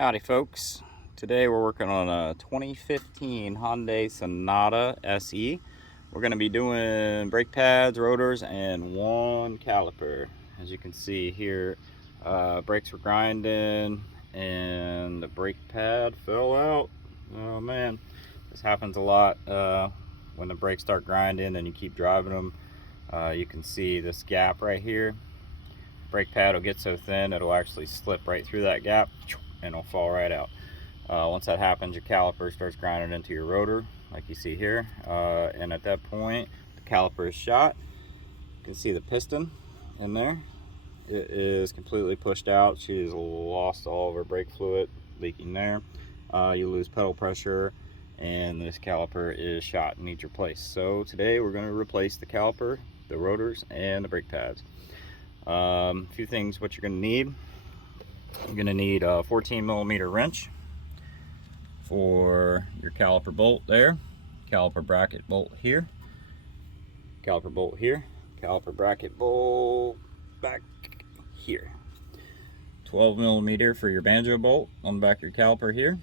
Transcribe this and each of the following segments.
Howdy folks, today we're working on a 2015 Hyundai Sonata SE. We're going to be doing brake pads, rotors, and one caliper. As you can see here, brakes were grinding and the brake pad fell out. Oh man, this happens a lot when the brakes start grinding and you keep driving them. You can see this gap right here. Brake pad will get so thin it'll actually slip right through that gap and it'll fall right out. Once that happens, your caliper starts grinding into your rotor like you see here, and at that point the caliper is shot. You can see the piston in there. It is completely pushed out. She has lost all of her brake fluid leaking there. You lose pedal pressure and this caliper is shot and needs replaced. So today we're going to replace the caliper, the rotors, and the brake pads. A few things what you're going to need. You're going to need a 14mm wrench for your caliper bolt there, caliper bracket bolt here, caliper bolt here, caliper bracket bolt back here, 12mm for your banjo bolt on the back of your caliper here.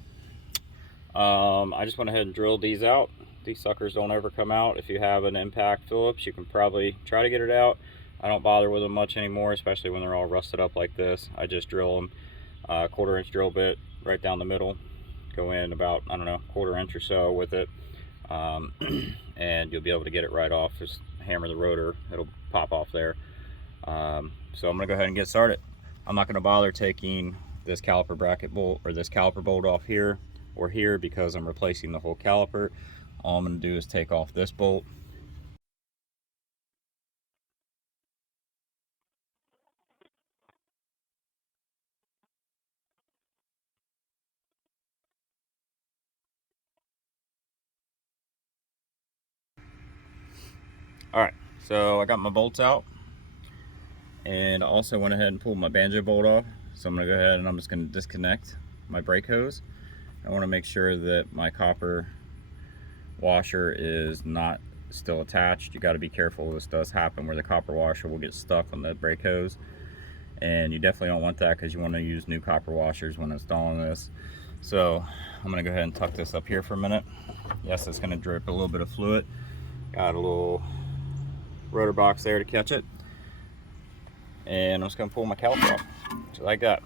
I just went ahead and drilled these out. These suckers don't ever come out. If you have an impact Phillips, you can probably try to get it out. I don't bother with them much anymore, especially when they're all rusted up like this. I just drill them, 1/4 inch drill bit right down the middle, go in about, I don't know, 1/4 inch or so with it, and you'll be able to get it right off. Just hammer the rotor, it'll pop off there. So I'm gonna go ahead and get started. I'm not gonna bother taking this caliper bracket bolt or this caliper bolt off here or here because I'm replacing the whole caliper. All I'm gonna do is take off this bolt. All right, so I got my bolts out, and I also went ahead and pulled my banjo bolt off. So I'm gonna go ahead and I'm just gonna disconnect my brake hose. I wanna make sure that my copper washer is not still attached. You gotta be careful, this does happen where the copper washer will get stuck on the brake hose. And you definitely don't want that because you wanna use new copper washers when installing this. So I'm gonna go ahead and tuck this up here for a minute. Yes, it's gonna drip a little bit of fluid. Got a little rotor box there to catch it, and I'm just going to pull my caliper off just like that.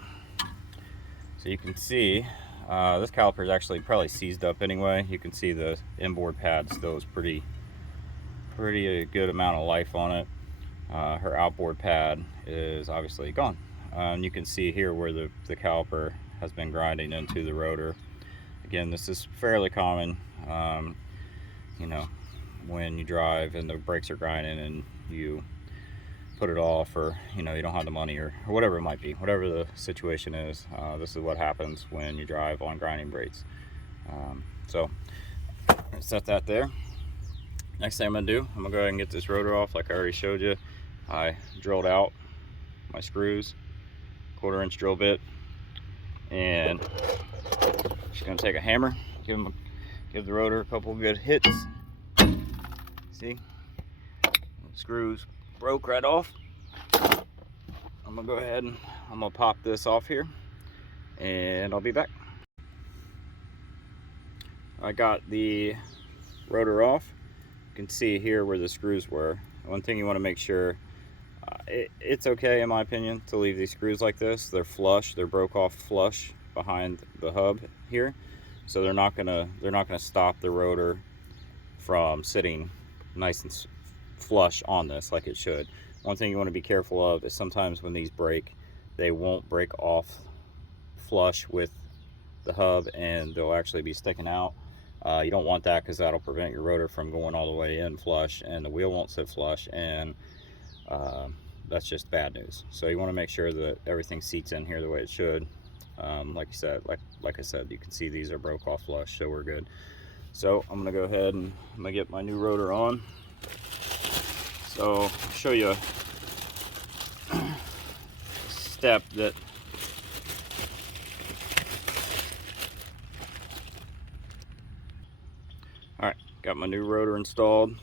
So you can see this caliper is actually probably seized up anyway. You can see the inboard pad still is pretty a good amount of life on it. Her outboard pad is obviously gone. You can see here where the caliper has been grinding into the rotor. Again, this is fairly common, you know, when you drive and the brakes are grinding and you put it off, or you know, you don't have the money, or whatever it might be, whatever the situation is. This is what happens when you drive on grinding brakes. So set that there. Next thing I'm gonna do, I'm gonna go ahead and get this rotor off like I already showed you. I drilled out my screws, 1/4 inch drill bit, and just gonna take a hammer, give the rotor a couple good hits. See, screws broke right off. I'm gonna go ahead and I'm gonna pop this off here, and I'll be back. I got the rotor off. You can see here where the screws were. One thing you want to make sure, it's okay in my opinion to leave these screws like this. They're flush, they're broke off flush behind the hub here, so they're not gonna stop the rotor from sitting nice and flush on this like it should. One thing you want to be careful of is sometimes when these break, they won't break off flush with the hub and they'll actually be sticking out. You don't want that because that'll prevent your rotor from going all the way in flush, and the wheel won't sit flush, and that's just bad news. So you want to make sure that everything seats in here the way it should. Like I said, you can see these are broke off flush, so we're good. So I'm gonna go ahead and I'm gonna get my new rotor on. So I'll show you a step that alright, got my new rotor installed,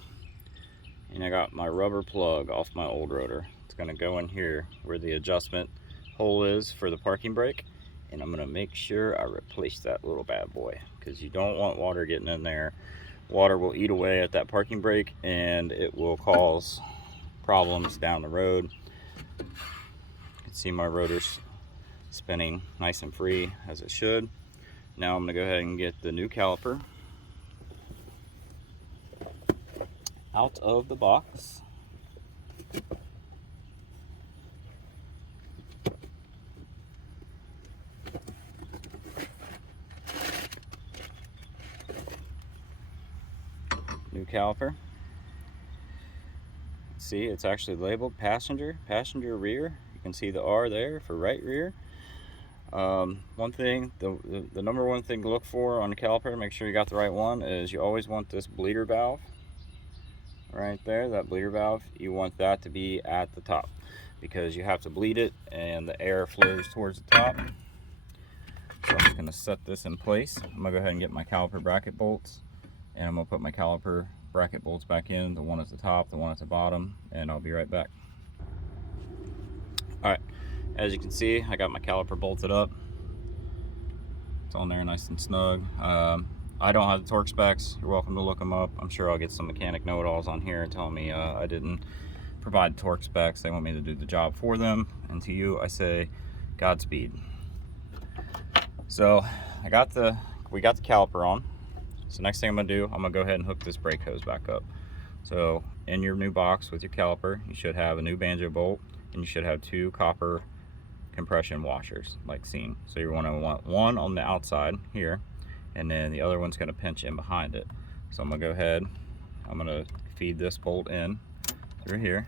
and I got my rubber plug off my old rotor. It's gonna go in here where the adjustment hole is for the parking brake, and I'm gonna make sure I replace that little bad boy, because you don't want water getting in there. Water will eat away at that parking brake and it will cause problems down the road. You can see my rotor's spinning nice and free as it should. Now I'm gonna go ahead and get the new caliper out of the box. New caliper. See, it's actually labeled passenger rear. You can see the R there for right rear. One thing, the number one thing to look for on the caliper, make sure you got the right one, is you always want this bleeder valve right there, that bleeder valve. You want that to be at the top, because you have to bleed it and the air flows towards the top. So I'm just going to set this in place. I'm going to go ahead and get my caliper bracket bolts, and I'm going to put my caliper bracket bolts back in, the one at the top, the one at the bottom, and I'll be right back. Alright, as you can see, I got my caliper bolted up. It's on there nice and snug. I don't have the torque specs. You're welcome to look them up. I'm sure I'll get some mechanic know-it-alls on here telling me I didn't provide torque specs. They want me to do the job for them, and to you I say Godspeed. So we got the caliper on. So next thing I'm gonna do, I'm gonna go ahead and hook this brake hose back up. So in your new box with your caliper, you should have a new banjo bolt, and you should have 2 copper compression washers like seen. So you're gonna want one on the outside here, and then the other one's gonna pinch in behind it. So I'm gonna go ahead, I'm gonna feed this bolt in through here,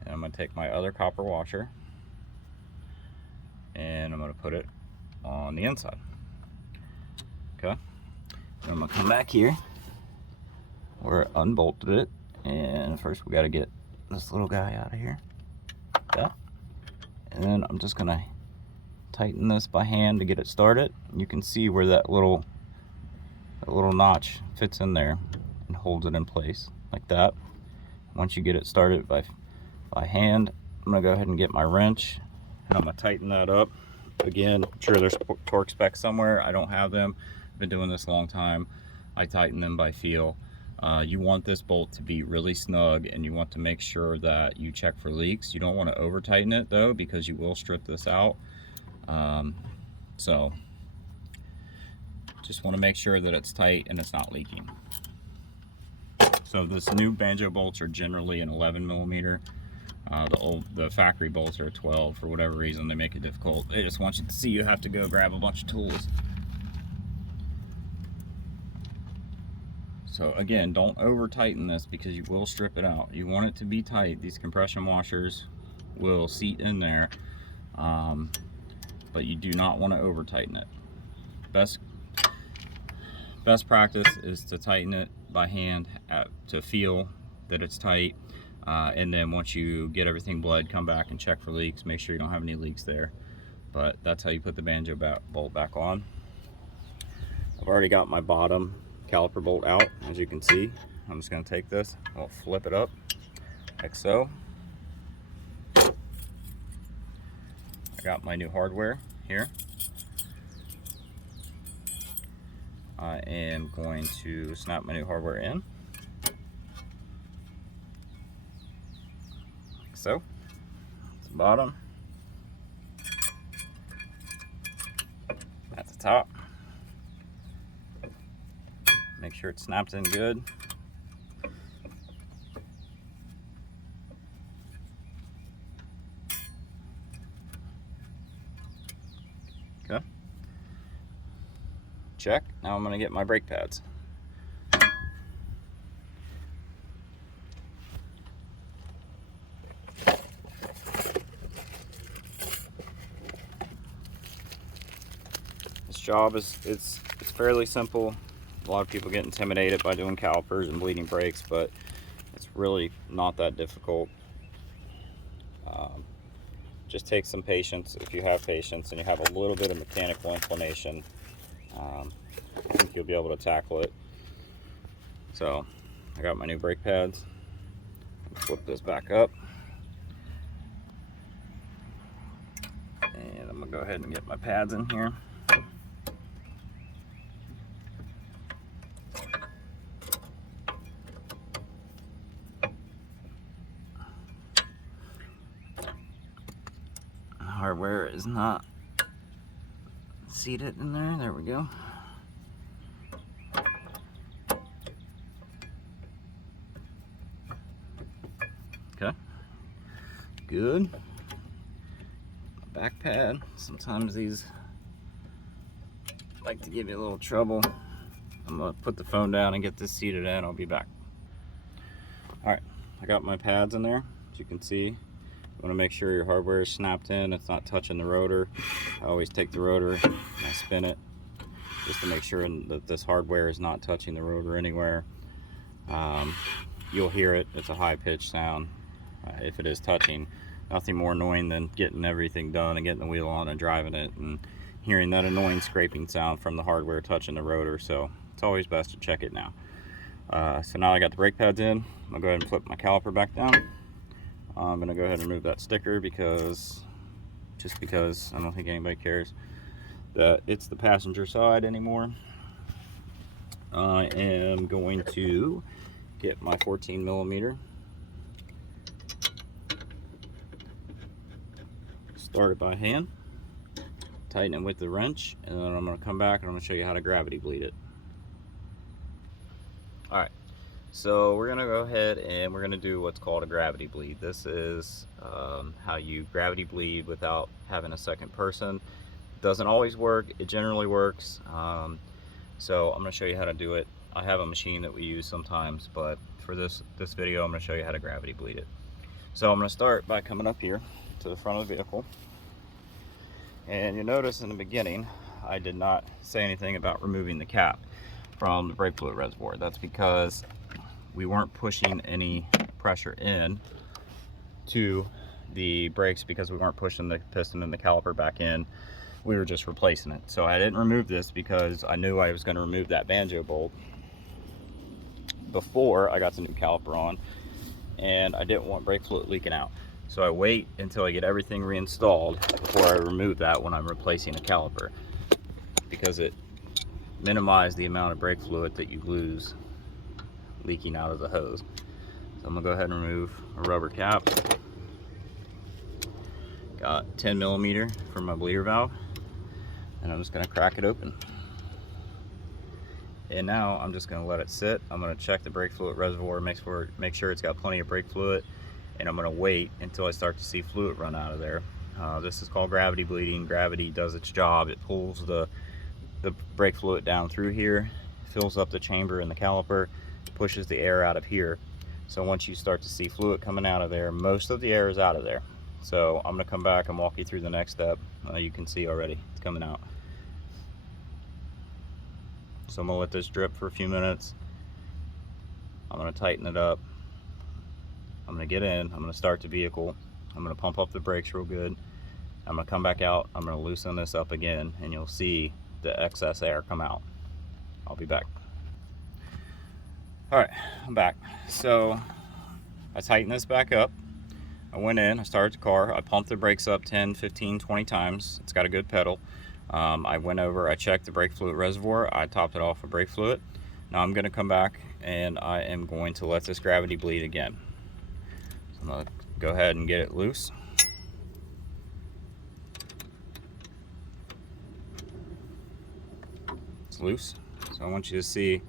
and I'm gonna take my other copper washer and I'm gonna put it on the inside. Okay, and I'm gonna come back here where I unbolted it, and first we got to get this little guy out of here. Okay, and then I'm just gonna tighten this by hand to get it started. You can see where that little notch fits in there and holds it in place like that. Once you get it started by hand, I'm gonna go ahead and get my wrench, and I'm gonna tighten that up. Again, I'm sure there's torque specs somewhere. I don't have them. I've been doing this a long time. I tighten them by feel. You want this bolt to be really snug, and you want to make sure that you check for leaks. You don't want to over tighten it though, because you will strip this out. So just want to make sure that it's tight and it's not leaking. So this new banjo bolts are generally an 11 millimeter. The factory bolts are 12. For whatever reason, they make it difficult. They just want you to see you have to go grab a bunch of tools. So again, don't over tighten this, because you will strip it out. You want it to be tight. These compression washers will seat in there, but you do not want to over tighten it. Best practice is to tighten it by hand to feel that it's tight, and then once you get everything bled, come back and check for leaks. Make sure you don't have any leaks there. But that's how you put the banjo bolt back on. I've already got my bottom caliper bolt out, as you can see. I'm just going to take this, I'll flip it up like so. I got my new hardware here. I am going to snap my new hardware in like so. That's the bottom, at the top. Make sure it snaps in good. Okay. Check. Now I'm going to get my brake pads. This job it's fairly simple. A lot of people get intimidated by doing calipers and bleeding brakes, but it's really not that difficult. Just take some patience. If you have patience and you have a little bit of mechanical inclination, I think you'll be able to tackle it. So I got my new brake pads. Flip this back up, And I'm gonna go ahead and get my pads in here. Hardware is not seated in there. There we go. Okay, good. Back pad. Sometimes these like to give you a little trouble. I'm gonna put the phone down and get this seated in. I'll be back. All right, I got my pads in there. As you can see, you want to make sure your hardware is snapped in. It's not touching the rotor. I always take the rotor and I spin it just to make sure that this hardware is not touching the rotor anywhere. You'll hear it. It's a high-pitched sound. If it is touching, nothing more annoying than getting everything done and getting the wheel on and driving it and hearing that annoying scraping sound from the hardware touching the rotor. So it's always best to check it now. So now I got the brake pads in. I'm gonna go ahead and flip my caliper back down. I'm gonna go ahead and remove that sticker because I don't think anybody cares that it's the passenger side anymore. I am going to get my 14mm, start it by hand, tighten it with the wrench, and then I'm going to come back and I'm going to show you how to gravity bleed it. Alright, so we're going to go ahead and we're going to do what's called a gravity bleed. This is how you gravity bleed without having a second person. It doesn't always work, it generally works. So I'm going to show you how to do it. I have a machine that we use sometimes, but for this video I'm going to show you how to gravity bleed it. So I'm going to start by coming up here to the front of the vehicle, and you'll notice in the beginning I did not say anything about removing the cap from the brake fluid reservoir. That's because we weren't pushing any pressure in to the brakes because we weren't pushing the piston and the caliper back in. We were just replacing it. So I didn't remove this because I knew I was going to remove that banjo bolt before I got the new caliper on, and I didn't want brake fluid leaking out. So I wait until I get everything reinstalled before I remove that when I'm replacing a caliper, because it minimizes the amount of brake fluid that you lose leaking out of the hose. So I'm gonna go ahead and remove a rubber cap. Got 10mm for my bleeder valve, and I'm just gonna crack it open. And now I'm just gonna let it sit. I'm gonna check the brake fluid reservoir, make sure it's got plenty of brake fluid, and I'm gonna wait until I start to see fluid run out of there. This is called gravity bleeding. Gravity does its job. It pulls the brake fluid down through here, fills up the chamber in the caliper, pushes the air out of here. So once you start to see fluid coming out of there, most of the air is out of there. So I'm gonna come back and walk you through the next step. You can see already it's coming out. So I'm gonna let this drip for a few minutes. I'm gonna tighten it up. I'm gonna get in, I'm gonna start the vehicle, I'm gonna pump up the brakes real good. I'm gonna come back out, I'm gonna loosen this up again, and you'll see the excess air come out. I'll be back. All right, I'm back. So I tightened this back up. I went in, I started the car, I pumped the brakes up 10, 15, 20 times. It's got a good pedal. I went over, I checked the brake fluid reservoir, I topped it off with brake fluid. Now I'm gonna come back and I am going to let this gravity bleed again. So I'm gonna go ahead and get it loose. It's loose. So I want you to see,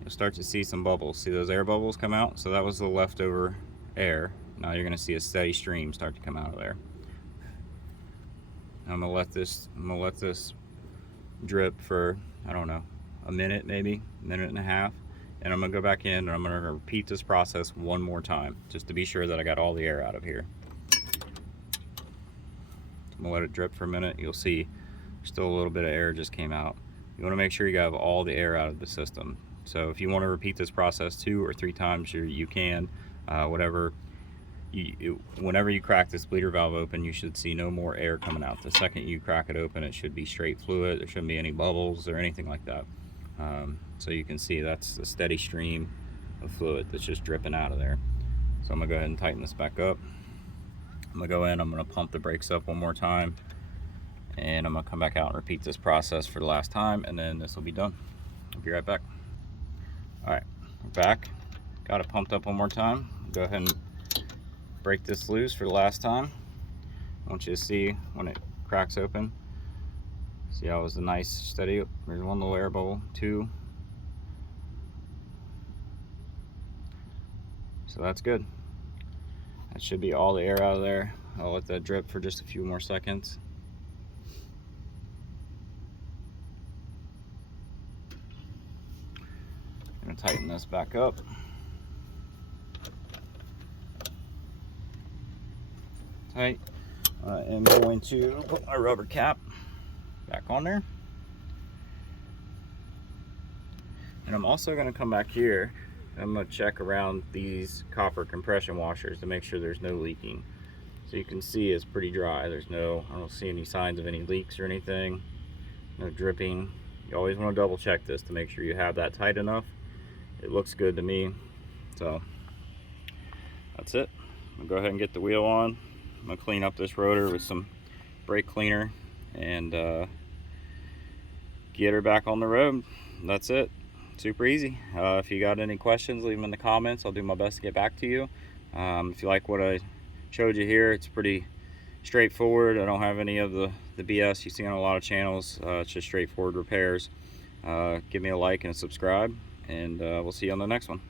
you'll start to see some bubbles. See those air bubbles come out? So that was the leftover air. Now you're gonna see a steady stream start to come out of there. I'm gonna let this drip for, I don't know, a minute, maybe a minute and a half, and I'm gonna go back in and I'm gonna repeat this process one more time just to be sure that I got all the air out of here. I'm gonna let it drip for a minute. You'll see still a little bit of air just came out. You want to make sure you have all the air out of the system. So if you want to repeat this process 2 or 3 times, you can. Whenever you crack this bleeder valve open, you should see no more air coming out. The second you crack it open, it should be straight fluid. There shouldn't be any bubbles or anything like that. So you can see that's a steady stream of fluid that's just dripping out of there. So I'm gonna go ahead and tighten this back up. I'm gonna go in, I'm gonna pump the brakes up one more time. And I'm gonna come back out and repeat this process for the last time, and then this will be done. I'll be right back. All right, we're back. Got it pumped up one more time. Go ahead and break this loose for the last time. I want you to see when it cracks open. See how it was a nice steady. There's one little air bubble, two. So that's good. That should be all the air out of there. I'll let that drip for just a few more seconds. I'm gonna tighten this back up. Tight. I am going to put my rubber cap back on there. And I'm also going to come back here. I'm going to check around these copper compression washers to make sure there's no leaking. So you can see it's pretty dry. I don't see any signs of any leaks or anything. No dripping. You always want to double check this to make sure you have that tight enough. It looks good to me. So that's it. I'm going to go ahead and get the wheel on. I'm going to clean up this rotor with some brake cleaner and get her back on the road. That's it. Super easy. If you got any questions, leave them in the comments. I'll do my best to get back to you. If you like what I showed you here, it's pretty straightforward. I don't have any of the BS you see on a lot of channels. It's just straightforward repairs. Give me a like and a subscribe, and we'll see you on the next one.